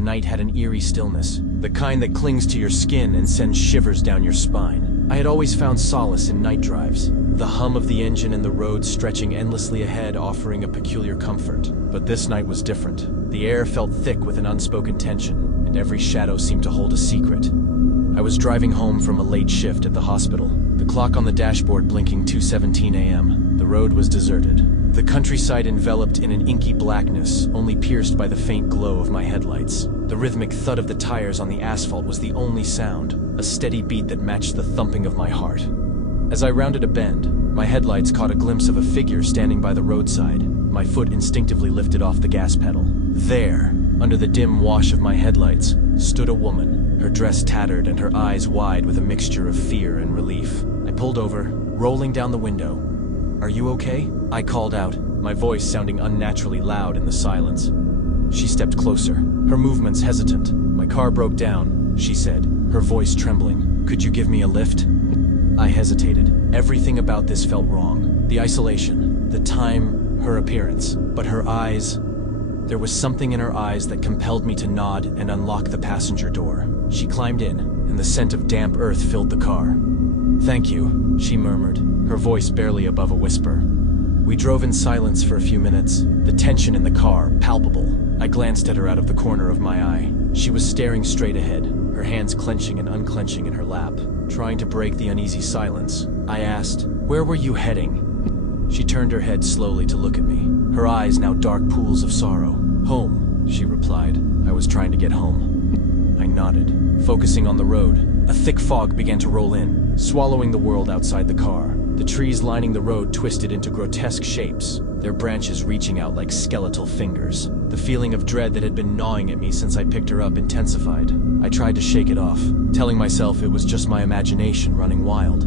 The night had an eerie stillness, the kind that clings to your skin and sends shivers down your spine. I had always found solace in night drives, the hum of the engine and the road stretching endlessly ahead offering a peculiar comfort. But this night was different. The air felt thick with an unspoken tension, and every shadow seemed to hold a secret. I was driving home from a late shift at the hospital, the clock on the dashboard blinking 2:17 a.m. The road was deserted. The countryside enveloped in an inky blackness, only pierced by the faint glow of my headlights. The rhythmic thud of the tires on the asphalt was the only sound, a steady beat that matched the thumping of my heart. As I rounded a bend, my headlights caught a glimpse of a figure standing by the roadside. My foot instinctively lifted off the gas pedal. There, under the dim wash of my headlights, stood a woman, her dress tattered and her eyes wide with a mixture of fear and relief. I pulled over, rolling down the window. "Are you okay?" I called out, my voice sounding unnaturally loud in the silence. She stepped closer, her movements hesitant. "My car broke down," she said, her voice trembling. "Could you give me a lift?" I hesitated. Everything about this felt wrong. The isolation, the time, her appearance. But her eyes... There was something in her eyes that compelled me to nod and unlock the passenger door. She climbed in, and the scent of damp earth filled the car. "Thank you," she murmured, her voice barely above a whisper. We drove in silence for a few minutes, the tension in the car palpable. I glanced at her out of the corner of my eye. She was staring straight ahead, her hands clenching and unclenching in her lap. Trying to break the uneasy silence, I asked, "Where were you heading?" She turned her head slowly to look at me, her eyes now dark pools of sorrow. "Home," she replied. "I was trying to get home." I nodded, focusing on the road. A thick fog began to roll in, swallowing the world outside the car. The trees lining the road twisted into grotesque shapes, their branches reaching out like skeletal fingers. The feeling of dread that had been gnawing at me since I picked her up intensified. I tried to shake it off, telling myself it was just my imagination running wild.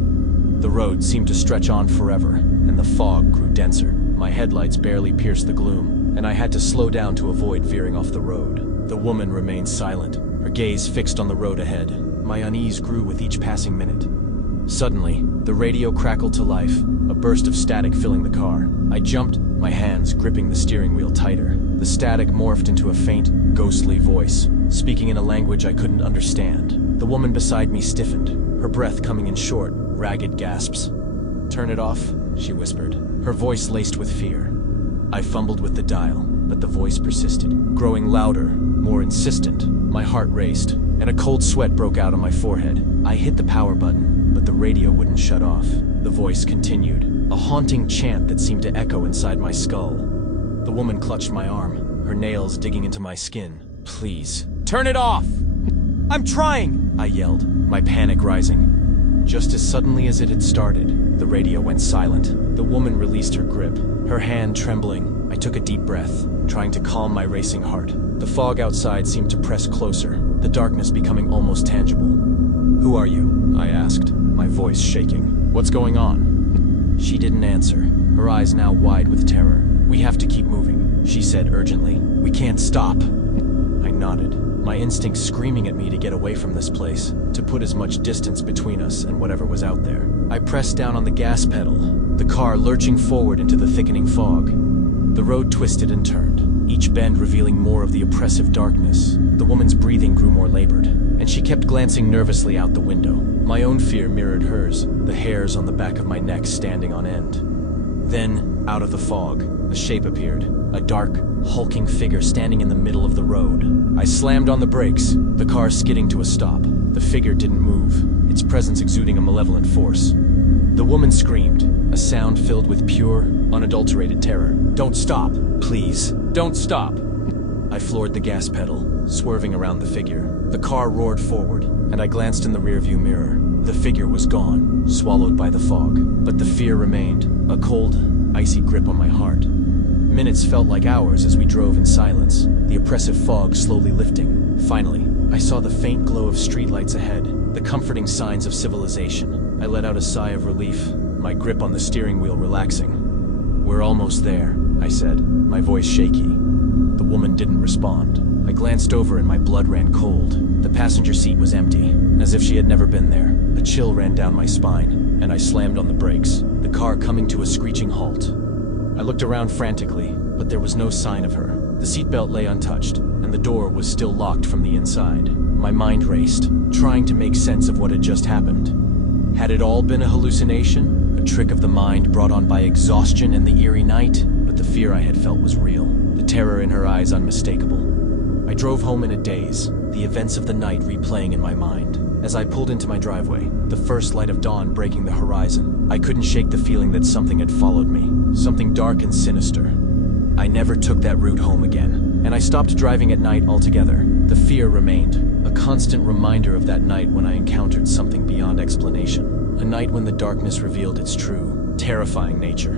The road seemed to stretch on forever, and the fog grew denser. My headlights barely pierced the gloom, and I had to slow down to avoid veering off the road. The woman remained silent, her gaze fixed on the road ahead. My unease grew with each passing minute. Suddenly, the radio crackled to life, a burst of static filling the car. I jumped, my hands gripping the steering wheel tighter. The static morphed into a faint, ghostly voice, speaking in a language I couldn't understand. The woman beside me stiffened, her breath coming in short, ragged gasps. "Turn it off," she whispered, her voice laced with fear. I fumbled with the dial, but the voice persisted, growing louder, more insistent. My heart raced, and a cold sweat broke out on my forehead. I hit the power button, but the radio wouldn't shut off. The voice continued, a haunting chant that seemed to echo inside my skull. The woman clutched my arm, her nails digging into my skin. "Please, turn it off!" "I'm trying!" I yelled, my panic rising. Just as suddenly as it had started, the radio went silent. The woman released her grip, her hand trembling. I took a deep breath, trying to calm my racing heart. The fog outside seemed to press closer, the darkness becoming almost tangible. "Who are you?" I asked, my voice shaking. "What's going on?" She didn't answer, her eyes now wide with terror. "We have to keep moving," she said urgently. "We can't stop." I nodded, my instincts screaming at me to get away from this place, to put as much distance between us and whatever was out there. I pressed down on the gas pedal, the car lurching forward into the thickening fog. The road twisted and turned, each bend revealing more of the oppressive darkness. The woman's breathing grew more labored, and she kept glancing nervously out the window. My own fear mirrored hers, the hairs on the back of my neck standing on end. Then, out of the fog, a shape appeared, a dark, hulking figure standing in the middle of the road. I slammed on the brakes, the car skidding to a stop. The figure didn't move, its presence exuding a malevolent force. The woman screamed, a sound filled with pure, unadulterated terror. "Don't stop! Please, don't stop!" I floored the gas pedal, swerving around the figure. The car roared forward, and I glanced in the rearview mirror. The figure was gone, swallowed by the fog. But the fear remained, a cold, icy grip on my heart. Minutes felt like hours as we drove in silence, the oppressive fog slowly lifting. Finally, I saw the faint glow of streetlights ahead, the comforting signs of civilization. I let out a sigh of relief, my grip on the steering wheel relaxing. "We're almost there," I said, my voice shaky. The woman didn't respond. I glanced over and my blood ran cold. The passenger seat was empty, as if she had never been there. A chill ran down my spine, and I slammed on the brakes, the car coming to a screeching halt. I looked around frantically, but but there was no sign of her. The seatbelt lay untouched, and the door was still locked from the inside. My mind raced, trying to make sense of what had just happened. Had it all been a hallucination? A trick of the mind brought on by exhaustion and the eerie night? But the fear I had felt was real, the terror in her eyes unmistakable. I drove home in a daze, the events of the night replaying in my mind. As I pulled into my driveway, the first light of dawn breaking the horizon, I couldn't shake the feeling that something had followed me, something dark and sinister. I never took that route home again, and I stopped driving at night altogether. The fear remained, a constant reminder of that night when I encountered something beyond explanation. A night when the darkness revealed its true, terrifying nature.